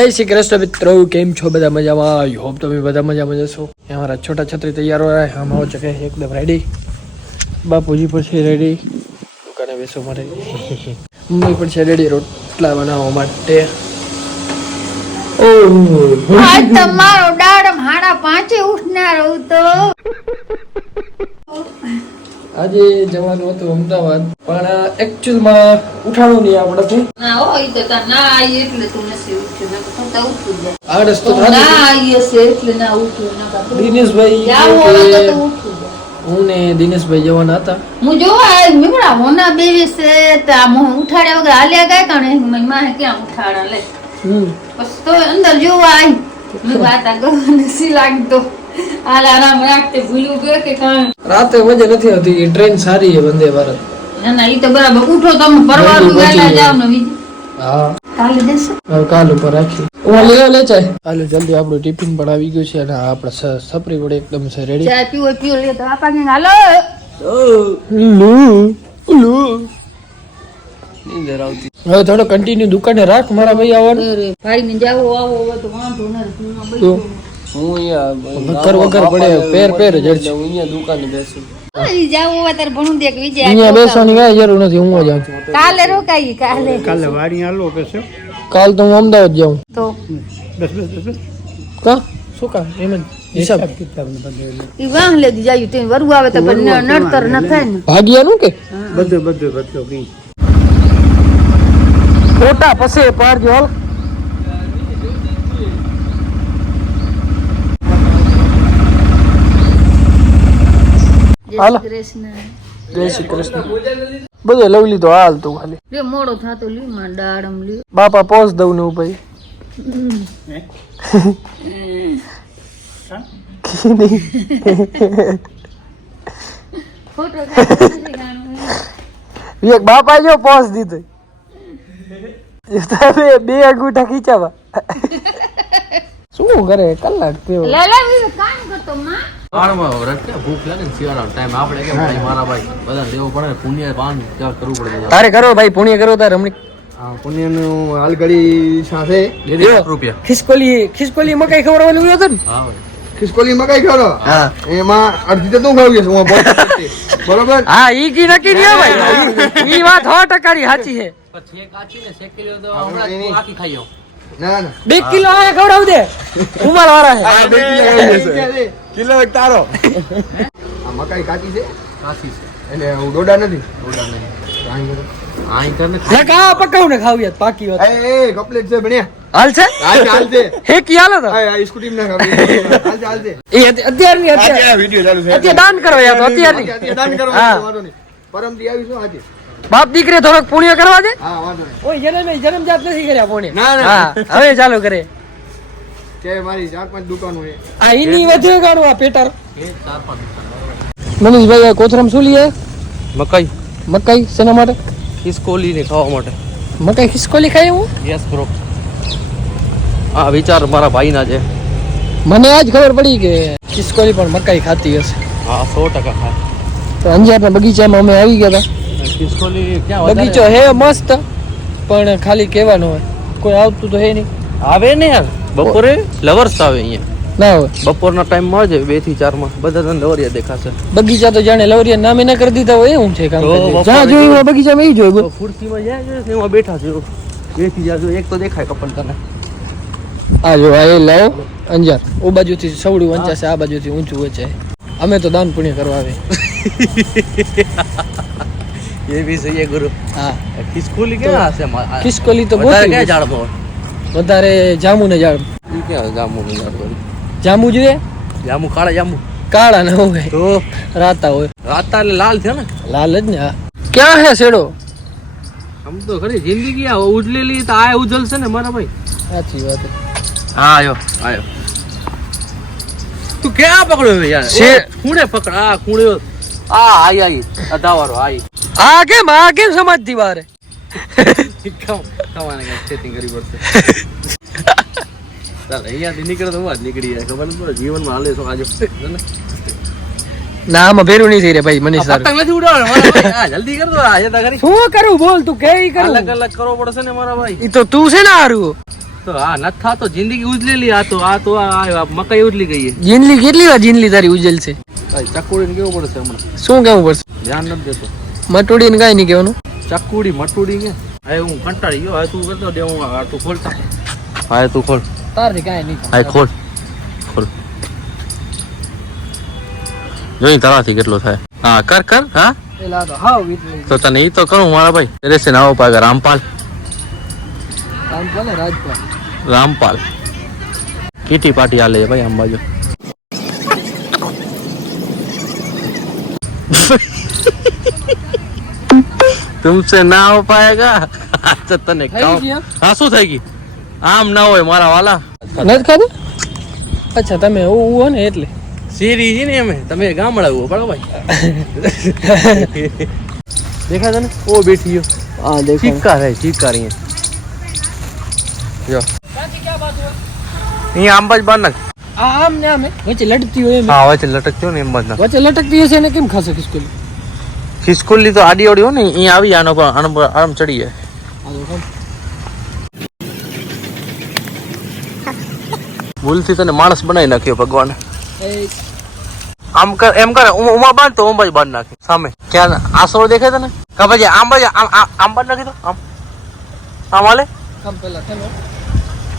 जय श्री कृष्ण मित्रों, केम छो बदा मजा में। आई होप तो भी बदा मजा में जसो। हमारा छोटा छतरी तैयार हो रहा है, हम हो चुके हैं एकदम रेडी। बापूजी पर छे रेडी, दुकाने बेसो मारे। मम्मी पर छे रेडी रोटला बनाववा माटे। आज તમારો દાડમ 5:30 ઉઠનાર હું તો આજે જવાનું હતું અમદાવાદ, પણ એક્ચ્યુઅલ માં ઉઠાણું નહીં આવડતું. ના હોય તો ના આવી એટલે તું નથી ઉઠ્યો, નકર તો તા ઉઠું જ. આળસ તો ના આવી હશે એટલે ના ઉઠ્યો, નકર દિનેશભાઈ જાવ હોય તો ઉઠું જ. હું ને દિનેશભાઈ જવાના હતા. હું જોવા મીમડા હોના બેવી છે તો આ મોહ ઉઠાડ્યા વગર હાલ્યા ગાય કાણે માહે ક્યાં ઉઠાડા લે. બસ તો અંદર જોવા આવી મેં વાતા ગવાને સી લાગતો આલારામ રાખતે ભૂલ્યું ગયો કે કાં રાતે મજા નથી આવતી. ટ્રેન સારી છે વંદે ભારત. ના ના ઈ તો બરાબર ઉઠો તમે પરવાનું વેલા જાવ ને બીજી. હા કાલે દેસો હવે કાલ ઉપર રાખી. હું લેવા લે ચાય. હાલો જલ્દી આપણું ટિફિન પણ આવી ગયું છે અને આપણે સપરી વડે એકદમ છે રેડી. ચાય પીવો લે તો આપા કે હાલો નીંદર આવતી. હવે થોડો કન્ટિન્યુ દુકાને રાખ, મારા ભાઈ આવવાનું. ભાઈ ને જાવો આવો હવે તો વાંધો નથી. હું અહીંયા વગર પડે પેર જડ છે. હું અહીંયા દુકાને બેસું. જાવો હવે તાર ભણું દે કે વિજય અહીંયા બેસવાની કાંઈ જરૂર નથી. હું જ જાઉં છું. કાલે રોકાઈ કાલે વાડી હાલો કે છે કાલ તો હું અમદાવાદ જાઉં. તો બસ કા શું કામ એમ જ હિસાબ ઈ વાહ લે જાય તે વરુ આવે તો પણ નડતર ન થાય ને. ભાગ્યાનું કે બધું કઈ ફોટા પછી પાડજો. હાલ જય શ્રી કૃષ્ણ. જય શ્રી કૃષ્ણ. બધે લઈ લીધો હાલ તું ખાલી. રે મોડો થાતો લી માં દાડમ લી બાપા પોસ દઉં ને ભાઈ. ફોટો કાઢી ગાણું એક બાપા જો પોસ દીધો. બે અંગૂઠા ખીચાવા. શું કરે કલાક થયો. લે લે વી કામ કરતો માં આળમાં રટકે ભૂખ લાગે ને શિયાળાનો ટાઈમ આપણે કે ભાઈ મારા ભાઈ બધા દેવું પડે પુણ્ય પાન ત્યાં કરવું પડે. તારે કરો ભાઈ, પુણ્ય કરો તારે. હમણાં આ પુણ્યનું હાલગડી સાથે રૂપિયા ખિસકોલી મકાઈ ખવડાવવાનું ગયો હતો ને. હા ભાઈ ખિસકોલી મકાઈ ખાડો હા એમાં અડધી તો તું ખાવી છે બરોબર. હા ઈ કી નક્કી નહીં હો ભાઈ. ઈ વાત 100% ની સાચી છે. પછી એક આચી ને શેકી લ્યો તો હમણાં જ આખી ખાઈ આવું. ના ના 2 કિલો આ ખવડાવ દે. ઉમાલ વાળા છે. 2 કિલો ખાવી છે. કિલો એક તારો આ મકાઈ કાચી છે કાચી છે એટલે હું ડોડા નથી ઓડા નહીં કાંઈ નથી. આઈ કરને લકા પકાવ ને ખાવી પાકી વાત. એ કપલેટ છે બન્યા હાલ છે હાલ છે હે કી હાલો તો. આ સ્કૂટી માં ખાવી હાલ છે એ અત્યારની અત્યારે વિડિયો ચાલુ છે અત્યારે દાન કરો યાર. તો અત્યારની દાન કરો હા. વાંધો નહીં પરમથી આવીશું આજે બાપ દીકરે થોડોક પુણ્ય કરવા દે. હા વાંધો નહીં ઓય જન્મજાત નથી કર્યા પુણ્ય. ના, ના. હા હવે ચાલુ કરે. કે મારી 4-5 દુકાનો છે આ ઈની વધે ગાડું આ પેટર. એ 4-5 મનીષભાઈ આ કોથરમ શું લીએ? મકાઈ મકાઈ શેના માટે? ખિસકોલી ને ખાવા માટે. મકાઈ ખિસકોલી ખાય હું? Yes bro. આ વિચાર મારા ભાઈના છે. મને આજ ખબર પડી કે ખિસકોલી પણ મકાઈ ખાતી હશે. હા 100% ખાય. તો અંજારના બગીચામાં અમે આવી ગયા હતા. ખિસકોલી ક્યાં વધારે બગીચો હે મસ્ત, પણ ખાલી કહેવાનું હોય, કોઈ આવતું તો હે નહીં. આવે ને યાર બપોરે લવર્સ આવે અહીંયા. ના હોય બપોરના ટાઈમમાં જ 2 થી 4 માં બધા તને લવરિયા દેખાશે. બગીચા તો જાણે લવરિયા નામે ના કરી દીધા હોય એવું છે કામ. તો બપોરે જ્યાં જોયું એમાં બગીચામાં ઈ જોયું. તો ખુરશીમાં જાય છે એમાં બેઠા છે 2 થી 4 એક તો દેખાય કપલ તને. આ જો આ એ લાવો અંજાર. ઓ બાજુથી સવડું વંચાશે, આ બાજુથી ઊંચું વંચાય. અમે તો દાન પુણ્ય કરવા આવે. એ બી સહી ગુરુ. હા ખિસકોલી ક્યાં હશે? ખિસકોલી તો વધારે ગોતી ક્યાં ઝાડમાં હોય? વધારે જાંબુ ને ઝાડ. ઈ ક્યાં જાંબુનું ઝાડ હોય? જાંબુ જોઈએ, જાંબુ કાળા જાંબુ કાળા ના હોય, તો રાતા હોય. રાતા એટલે લાલ છે ને. લાલ જ ને. હા ક્યાં હે શેડો? આમ તો ખરી જિંદગી આ ઉજલેલી તો આ ઉજલશે ને મારા ભાઈ. સાચી વાત. હા આયો તું ક્યાં પકડ્યો યાર? ખૂણે પકડ. આ ખૂણે આઈ અધાવાળો આઈ. આ કેમ સમાજથી બહાર? કમાને કઈ સેટિંગ કરી પડશે. ચાલ અહીંયાથી નીકળે તો વાત નીકળી જાય. ખબર નથી જીવનમાં હાલે શું આજે. ના આમાં ભેરું નહીં થઈ રે ભાઈ. મનીષ પતંગ નથી ઉડાડવાનો મારા ભાઈ. હા જલ્દી કર દો. આજે તા કરી શું કરું બોલ તું કે કરું. અલગ અલગ કરવો પડશે ને મારા ભાઈ. ઈ તો તું છે ને હારું. તો આ નથા તો જિંદગી ઉજલેલી આ મકાઈ ઉજલી ગઈ છે. જીનલી કેટલી વાર જીનલી તારી ઉજેલ છે? ચકુડી કેવું પડશે હમણાં? શું કેવું પડશે? ધ્યાન નથી દેતો. મટુડી ને કાંઈ નહીં કહેવાનું. ચકુડી મટુડી કે હવે હું કંટાળી ગયો. હવે તું કરતો દે હું તું ખોલતા. હા તું ખોલ. તારથી કાંઈ નહીં. હા ખોલ ખોલ. જોઈ તારાથી કેટલો થાય. હા કર કર. હા પેલા તો હાવ વીટલી. તો તને ઈ તો કરું મારા ભાઈ. રેસે નાવો પાગા રામપાલ. રામપાલ ને રાજપાલ. रामपाल किटी पार्टी आ ले भाई हम बाजू तुमसे ना हो पाएगा तो तने हाँ શું થઈ ગઈ આમ ના હોય મારા વાલા નથી ખાધું? અચ્છા તમે હો ને એટલે સીરી છે ને અમે તમે ગામડા હો બરાબર ભાઈ દેખા તને ઓ બેઠી હો હા દેખો ચીકા રહે ચીકા રહી જો અહીંયા આમ બાજ બાર નાખ આમ ને આમ વચ્ચે લટકતી હોય એમ. હા વચ્ચે લટકતી ને એમ બાજ નાખ વચ્ચે લટકતી હશે ને કેમ ખાશે ખિસકોલી? ખિસકોલી તો આડી ઓડી હોય ને અહીંયા આવી આનો પર આરામ ચડી જાય. ભૂલથી તને માણસ બનાવી નાખ્યો ભગવાન. આમ કર એમ કરે ઉમા બાંધ તો ઉમા જ બાંધ નાખી સામે ક્યાં આસોડ દેખાય તને કા પછી આમ બાજુ આમ બાંધ નાખી દો આમ આમ હાલે કામ પેલા થેલો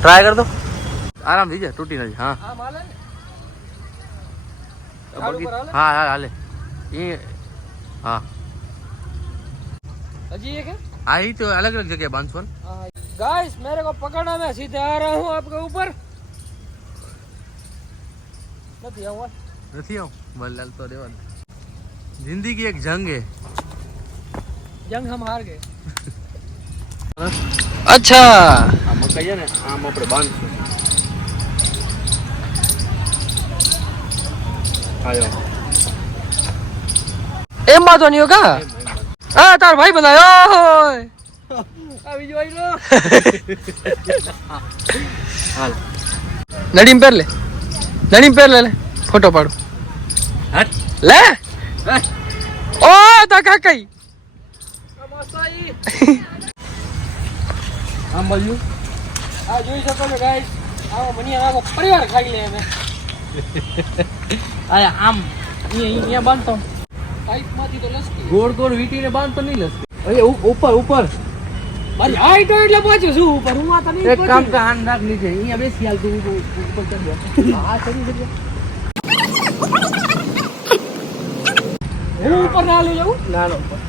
ટ્રાય કર દો આરામ થઈ જાય તૂટી નથી. હા આમ હાલે ને હા હા હાલે એ હા હજી એક है હા એ તો અલગ અલગ જગ્યાએ બાંધશો ને. गाइस मेरे को पकड़ना मैं सीधे आ रहा हूँ आपके ऊपर નથી આવું નથી આવું બલ્લાલ તો રેવાનું. જિંદગી એક જંગ હે. जंग हम हार गए. अच्छा આ મકાઈ છે ને આમ આપણે બાંધશું. આયો એમ બાતો નહીં કા હા તાર ભાઈ બનાયો હોય આવી જો આઈ લો હાલ નડીમ પહેર લે નડીમ પહેર લે ફોટો પાડો હટ લે હટ. ઓ તા કાકાઈ આમ બાજુ આ જોઈ શકો છો ગાઈસ આવો મની આવો પરિવાર ખાઈ લે અમે આયા આમ અહીંયા બાંધતો પાઇપ માંથી તો લસકી ગોળ ગોળ વીટીને બાંધતો નહીં લસ. અરે ઉપર ઉપર મારી હાઈટ હોય એટલે પહોંચ્યો છું ઉપર હું આ તને એક કામ કર હાથ નાખ નીચે અહીંયા બેસી હાલ તું ઉપર ચડ દે. આ ચડી જજે હું ઉપર ના લઈ જાઉં ના ના ઉપર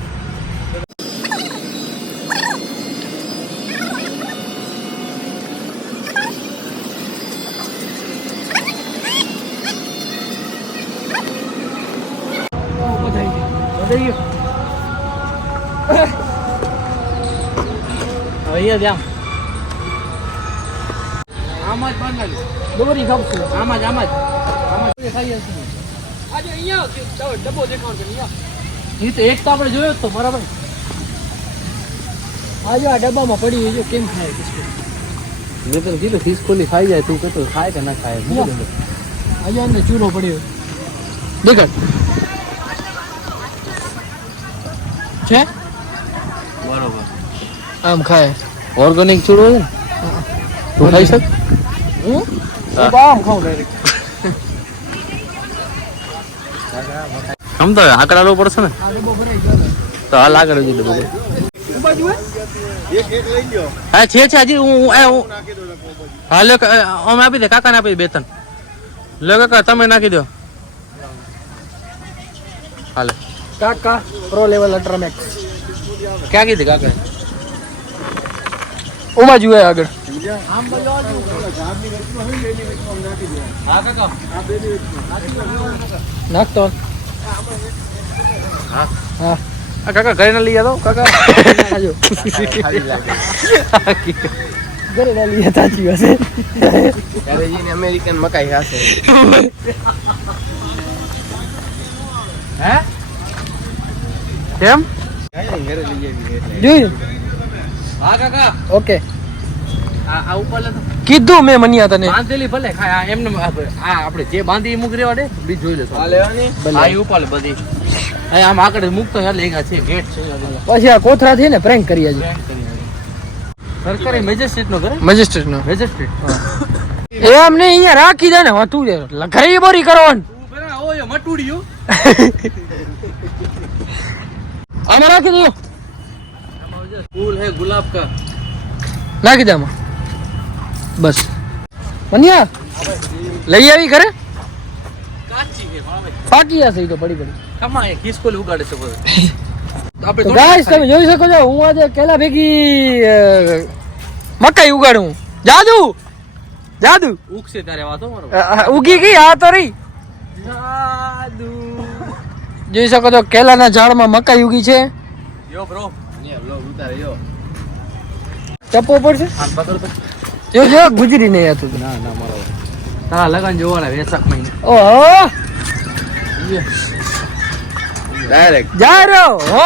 અહીંયા જામ આમ જ બાંધ નાખ. દોરી ખાવશું આમ જ આજે અહીંયા ડબ્બો દેખાડો અહીંયા એ તો એક તો આપણે જોયો જ તો બરાબર. આજે આ ડબ્બામાં પડી હોય કેમ ખાય મેં તો કીધું ખિસકોલી ખાઈ જાય તું કહેતો ખાય કે ના ખાય. આજે અંદર ચૂરો પડ્યો દેખાડ છે બરોબર આમ ખાય ઓર્ગેનિક ચૂડો છે ને તું ખાઈ શક. હું હા. આમ ખાઉં ડાયરેક્ટ આમ તો આકડા લો પડશે ને આ ડબ્બો ભરાઈ ગયો તો હાલ આગળ જઈ ડબલ. બાજુ હે હા છે હજી હું હા લે અમે આપી દે કાકાને આપી દે 2-3 લે કાકા તમે નાખી દો હાલે. કાકા પ્રો લેવલ અલ્ટ્રામેક્સ ક્યાં કીધી કાકા ઉમા જુએ આગળ હા કાકા નાખતો હા હા આ કાકા ઘરે ના લઈ આવો કાકા આજો ઘરે ના લઈએ તાજી હશે ત્યારે જઈને અમેરિકન મકાઈ ખાશે. હે કેમ ઘરે લઈ આવી એટલે જોયું હા કાકા ઓકે આ ઉપર લે તો કીધું મેં મનિયા તને બાંધેલી ભલે ખાય આ એમને આ આપણે જે બાંધી એ મૂક રેવા દે બીજ જોઈ લેતો આ લેવાની આ ઈ ઉપર લે બધી આ આમ આગળ મૂકતો એટલે એક છે ગેટ છે પછી આ કોથરા થી ને પ્રેન્ક કરી આજે સરકારી મેજિસ્ટ્રેટ નો કરે મેજિસ્ટ્રેટ નો મેજિસ્ટ્રેટ એમ નહીં અહીંયા રાખી દે ને હતું ઘરે બોરી કરવાનું ઓય મટુડિયો આમાં રાખી દો फूल है गुलाब का નાખી દે આમાં બસ મનિયા લઈ આવી ઘરે કાચી છે મારા ભાઈ પાકી હશે ઈ તો પડી પડી કમાય ખિસકોલી ઉગાડે છે બધું આપણે તો ગાઈસ તમે જોઈ શકો છો હું આજે કેલા ભેગી મકાઈ ઉગાડું જાદુ જાદુ ઉગશે તારે વાતો મારો ઉગી ગઈ આ તો રહી જાદુ જોઈ શકો છો કેલાના ઝાડમાં મકાઈ ઉગી છે યો બ્રો ને બ્લોગ ઉતારે યો ચપ્પો પડશે આમ પકડ તો જો જો ગુજરી નહીં હતું ના ના મારો હા લગન જોવાના વેસક મહિને ઓહો ડાયરેક્ટ જા રહ્યો હો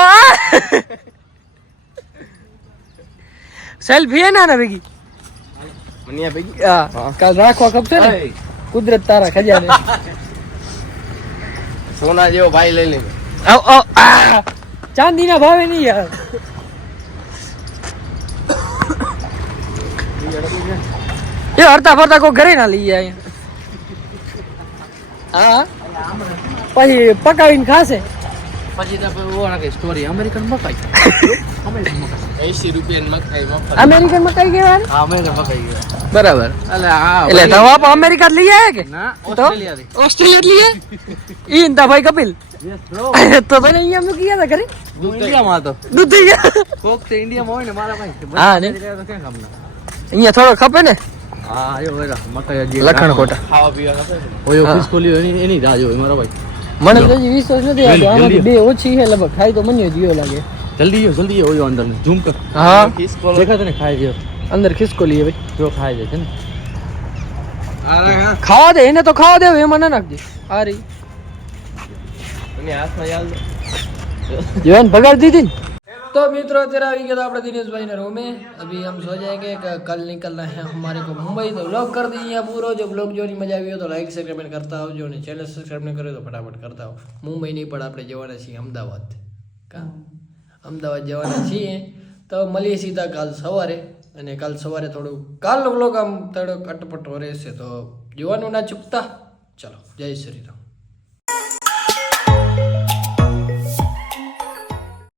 સેલ્ફી હે ના ભેગી મનિયા ભેગી હા કાલ રાખવા ખપશે ને કુદરત તારા ખજાને સોના જેવો ભાઈ લઈ લે ચાંદીના ભાવે નહીં યાર એ હરતા ફરતા કોઈ ઘરે ના લઈ જાય હા પછી પકાવીને ખાશે પછી તો ઓના કે સ્ટોરી અમેરિકન મકાઈ 80 રૂપિયા મકાઈ મફત અમેરિકન મકાઈ કહેવાય હા અમેરિકન મકાઈ ગયા બરાબર એટલે આ એટલે દવા પણ અમેરિકા લઈ આવે કે ના તો ઓસ્ટ્રેલિયા થી ઓસ્ટ્રેલિયા લઈ ઈ તા ભાઈ કપિલ યસ બ્રો તો તને અહીંયા મૂકી ગયા તા ઘરે હું ઇન્ડિયામાં હતો દૂધ થઈ ગયા કોક તે ઇન્ડિયામાં હોય ને મારા ભાઈ હા ને તો ક્યાં કામના અહીંયા થોડો ખપે ને હા આયો વેરા મકાઈ હજી લખણ કોટા ખાવા પીવા ખપે ઓયો ખિસકોલી એની રાહ જોઈ મારા ભાઈ મને તો હજી વિશ્વાસ નથી આવતો આમાંથી બે ઓછી છે લગભગ ખાઈ તો મને જીવો લાગે જલ્દી ઓયો અંદર ઝૂમ કર હા ખિસકોલો દેખાય તને ખાઈ ગયો અંદર ખિસકોલી હવે જો ખાઈ જાય છે ને અરે હા ખાવા દે એને તો ખાવા દે એમાં ના નાખજે આ રહી તને હાથમાં યાદ जीवन भगाड़ दी थी तो मित्रों तेरा अभी क्या अपने दिनेश भाई ने रूम में अभी हम सो जाएंगे कल निकलना है हमारे को मुंबई तो व्लॉग कर दीजिए पूरा जो व्लॉग जो नहीं मजा आई हो तो लाइक शेयर कमेंट करता हो जो नहीं चैनल सब्सक्राइब नहीं करे तो फटाफट करता हो मुंबई नहीं पड़ा આપણે જવાના છીએ અમદાવાદ કા અમદાવાદ જવાના છીએ તો મળીએ સીધા કાલ સવારે અને કાલ સવારે થોડું કાલનો વ્લોગ આમ થોડો અટપટો રહેશે તો જોવાનું ના ચૂકતા ચલો જય શ્રી રામ